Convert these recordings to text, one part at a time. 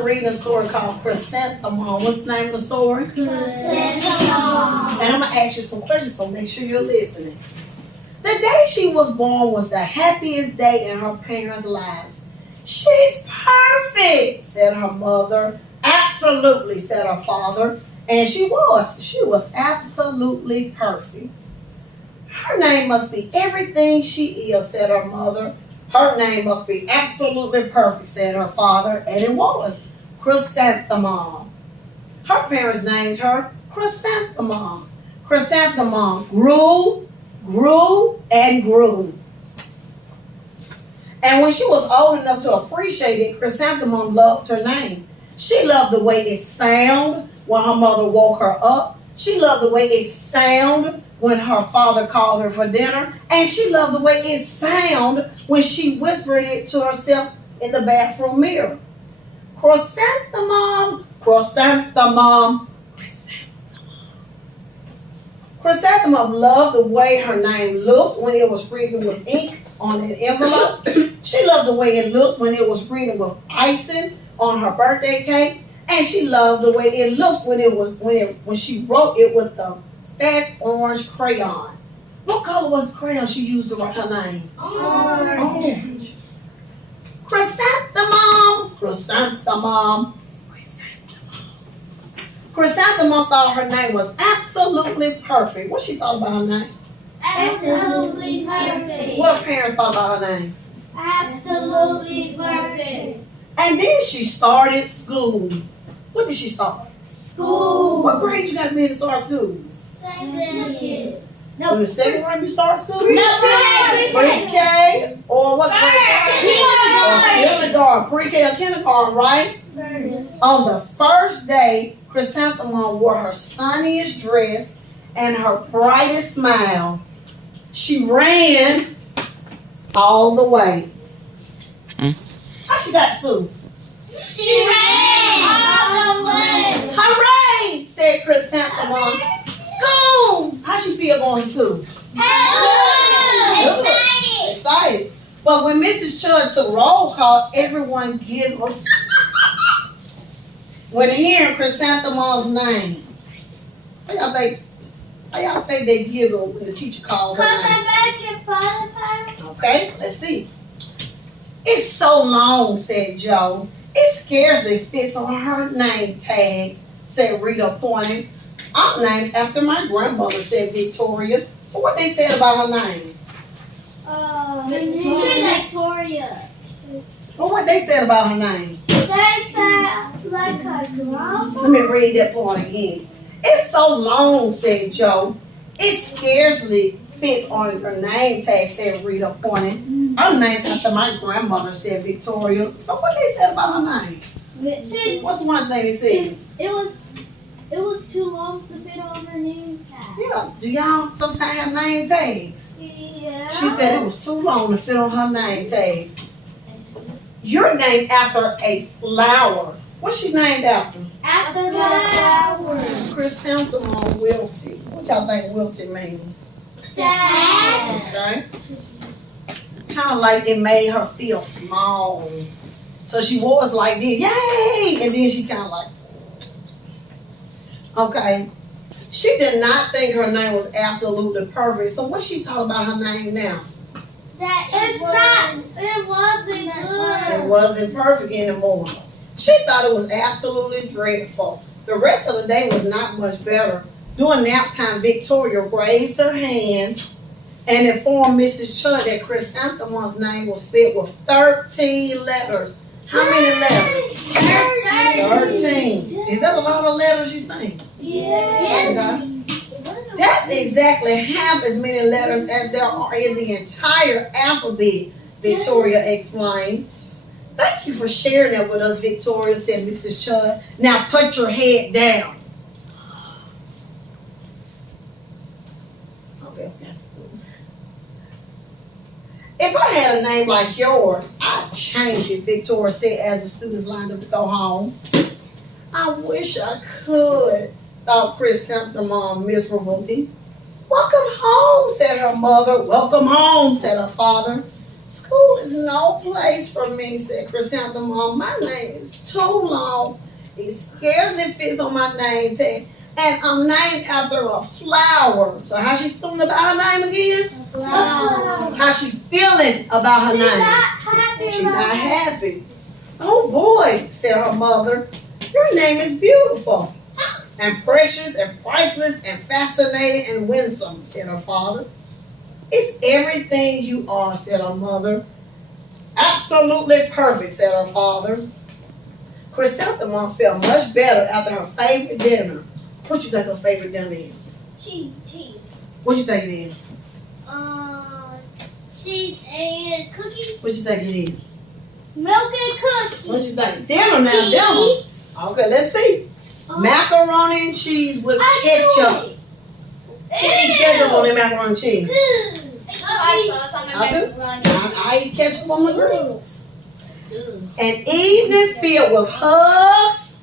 we're reading a story called Chrysanthemum. What's the name of the story? Chrysanthemum. And I'm going to ask you some questions, so make sure you're listening. The day she was born was the happiest day in her parents' lives. She's perfect, said her mother. Absolutely, said her father. And she was. She was absolutely perfect. Her name must be everything she is, said her mother. Her name must be absolutely perfect, said her father. And it was. Chrysanthemum. Her parents named her Chrysanthemum. Chrysanthemum grew, and grew. And when she was old enough to appreciate it, Chrysanthemum loved her name. She loved the way it sounded when her mother woke her up. She loved the way it sounded when her father called her for dinner. And she loved the way it sounded when she whispered it to herself in the bathroom mirror. Chrysanthemum, chrysanthemum, chrysanthemum. Chrysanthemum loved the way her name looked when it was written with ink on an envelope. She loved the way it looked when it was written with icing on her birthday cake. And she loved the way it looked when she wrote it with the fat orange crayon. What color was the crayon she used to write her name? Orange. Chrysanthemum, chrysanthemum, chrysanthemum. Chrysanthemum thought her name was absolutely perfect. What she thought about her name? Absolutely perfect. What her parents thought about her name? Absolutely perfect. And then she started school. What did she start? School. What grade you got to be to start school? Second. In the second grade you start school? Pre-K. Pre-K or what grade? Kindergarten. Pre-K or kindergarten, right? First. On the first day, Chrysanthemum wore her sunniest dress and her brightest smile. She ran all the way. How she got to school? She ran all the way. Hooray, said Chrysanthemum. School! How she feel going to school? Excited. Excited. But when Mrs. Chud took roll call, everyone giggled when hearing Chrysanthemum's name. How y'all think they giggled when the teacher called her name? Okay, let's see. It's so long, said Joe. It scarcely fits on her name tag, said Rita, pointing. I'm named after my grandmother, said Victoria. So what they said about her name? Victoria. Well, what they said about her name? They said like her grandma. Let me read that part again. It's so long, said Joe. It scarcely fits on her name tag, said Rita, pointing. I'm named after my grandmother, said Victoria. So what they said about her name? What's one thing they said? It was too long to fit on her name tag. Yeah, do y'all sometimes have name tags? Yeah. She said it was too long to fit on her name tag. You're named after a flower. What's she named after? After the flower. Chrysanthemum wilted. What y'all think wilted means? Sad. Okay. Kind of like it made her feel small. So she was like this, yay! And then she kind of like, okay. She did not think her name was absolutely perfect. So what she thought about her name now? It wasn't good. It wasn't perfect anymore. She thought it was absolutely dreadful. The rest of the day was not much better. During nap time, Victoria raised her hand and informed Mrs. Chud that Chrysanthemum's name was spelled with 13 letters. How many letters? 13. Is that a lot of letters, you think? Yes. Okay. That's exactly half as many letters as there are in the entire alphabet, Victoria explained. Thank you for sharing that with us, Victoria, said Mrs. Chud. Now put your head down. Okay, that's good. If I had a name like yours, I'd change it, Victoria said as the students lined up to go home. I wish I could, thought Chrysanthemum miserably. Welcome home, said her mother. Welcome home, said her father. School is no place for me, said Chrysanthemum. My name is too long. It scarcely fits on my name tag. And I'm named after a flower. So how she feeling about her name again? Flower. How she feeling about her She's name? not happy. She's not happy. Oh boy, said her mother. Your name is beautiful. And precious and priceless and fascinating and winsome, said her father. It's everything you are, said her mother. Absolutely perfect, said her father. Chrysanthemum felt much better after her favorite dinner. What you think her favorite dinner is? Cheese. What you think it is? Cheese and cookies. What you think it is? Milk and cookies. What you think? Dinner now, dinner. Cheese. Okay, let's see. Macaroni and cheese with ketchup. Eat ketchup on the macaroni and cheese. I do. I eat ketchup on my greens. An evening filled with hugs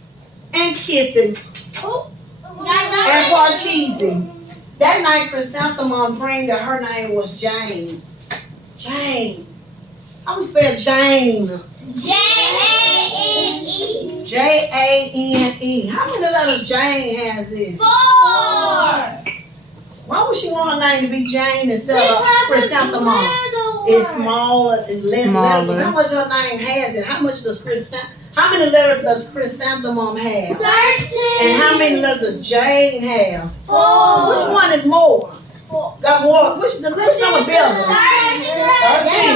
and kissing and parcheesing. That night, Chrysanthemum dreamed that her name was Jane. Jane. How we spell Jane? J-A-N-E. Jane. How many letters Jane has this? 4. Why would she want her name to be Jane instead of Chrysanthemum? It's smaller, it's less letters. How much her name has it? How many letters does Chrysanthemum have? 13. And how many letters does Jane have? 4. Which one is more? 4. Got more. Which number bigger? 13.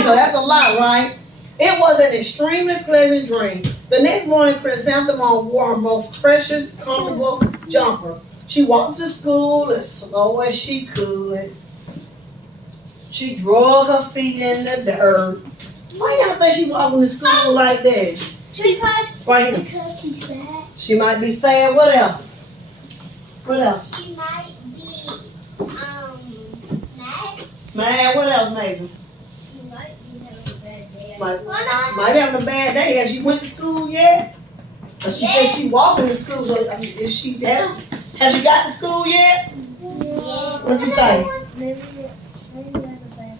So that's a lot, right? It was an extremely pleasant dream. The next morning, Chrysanthemum wore her most precious, comfortable jumper. She walked to school as slow as she could. She drug her feet in the dirt. Why y'all think she walking to school like that? Because she's sad. She might be sad. What else? What else? She might be mad. Mad. What else, maybe? She might be having a bad day. Might having a bad day. Has she went to school yet? She said she walking to school. So is she has she got to school yet? Yes. What'd you say? Maybe had a bad day.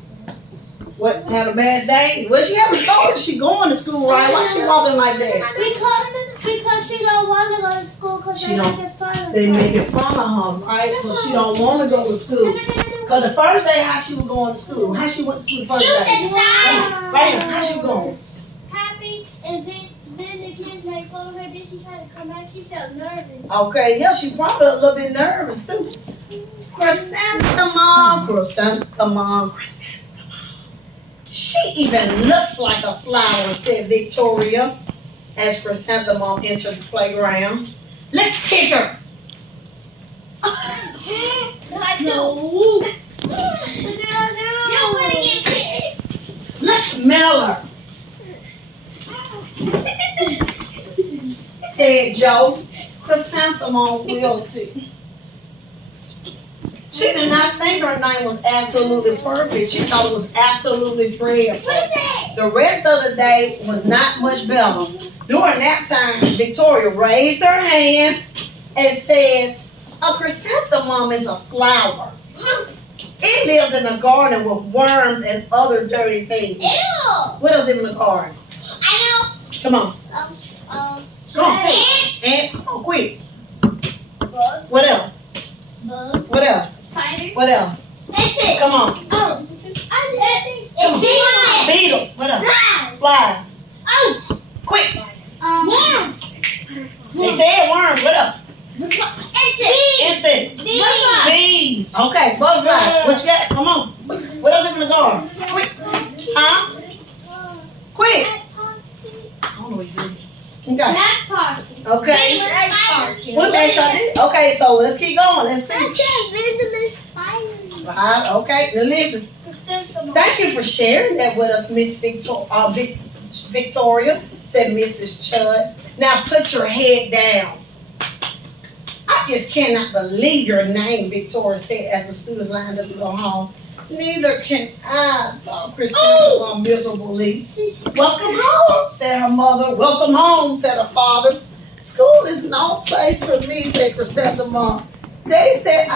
What, had a bad day? Well, she haven't started. She going to school, right? Why she walking like that? Because she don't want to go to school because they make it fun of her. They making fun of her, right? So she don't want to go to school. Because the first day, how she was going to school? How she went to school the first day? Right here, how she going? Happy, and then the kids made fun of her. Then she had to come back. She felt nervous. Okay, yeah, she probably a little bit nervous too. Chrysanthemum. She even looks like a flower, said Victoria, as Chrysanthemum entered the playground. Let's pick her. No. Let's smell her, said Joe. Chrysanthemum wilted. She did not think her name was absolutely perfect. She thought it was absolutely dreadful. What is that? The rest of the day was not much better. During nap time, Victoria raised her hand and said, a chrysanthemum is a flower. It lives in a garden with worms and other dirty things. Ew. What else live in the garden? I Come on. know. Come on, say it. Ants, come on, quick. Bugs. What else? Bugs. What else? Spiders. What else? That's it. Come on. Oh. It's Beetles. What else? Flies. Flies. Oh. Quick. Worms. They said worms. What else? Insects. Insects. Bees. Okay, butterflies. What you got? Come on. What else live in the garden? Quick. Huh? Quick. I don't know what you said. Okay. Jack Parkin. Okay. Parkin. What makes y'all do? Okay, so let's keep going. Let's see. Okay, now listen. Thank you for sharing that with us, Miss Victoria, said Mrs. Chudd. Now put your head down. I just cannot believe your name, Victoria said as the students lined up to go home. Neither can I, thought Chrysanthemum miserably. Welcome home, said her mother. Welcome home, said her father. School is no place for me, said Chrysanthemum. They said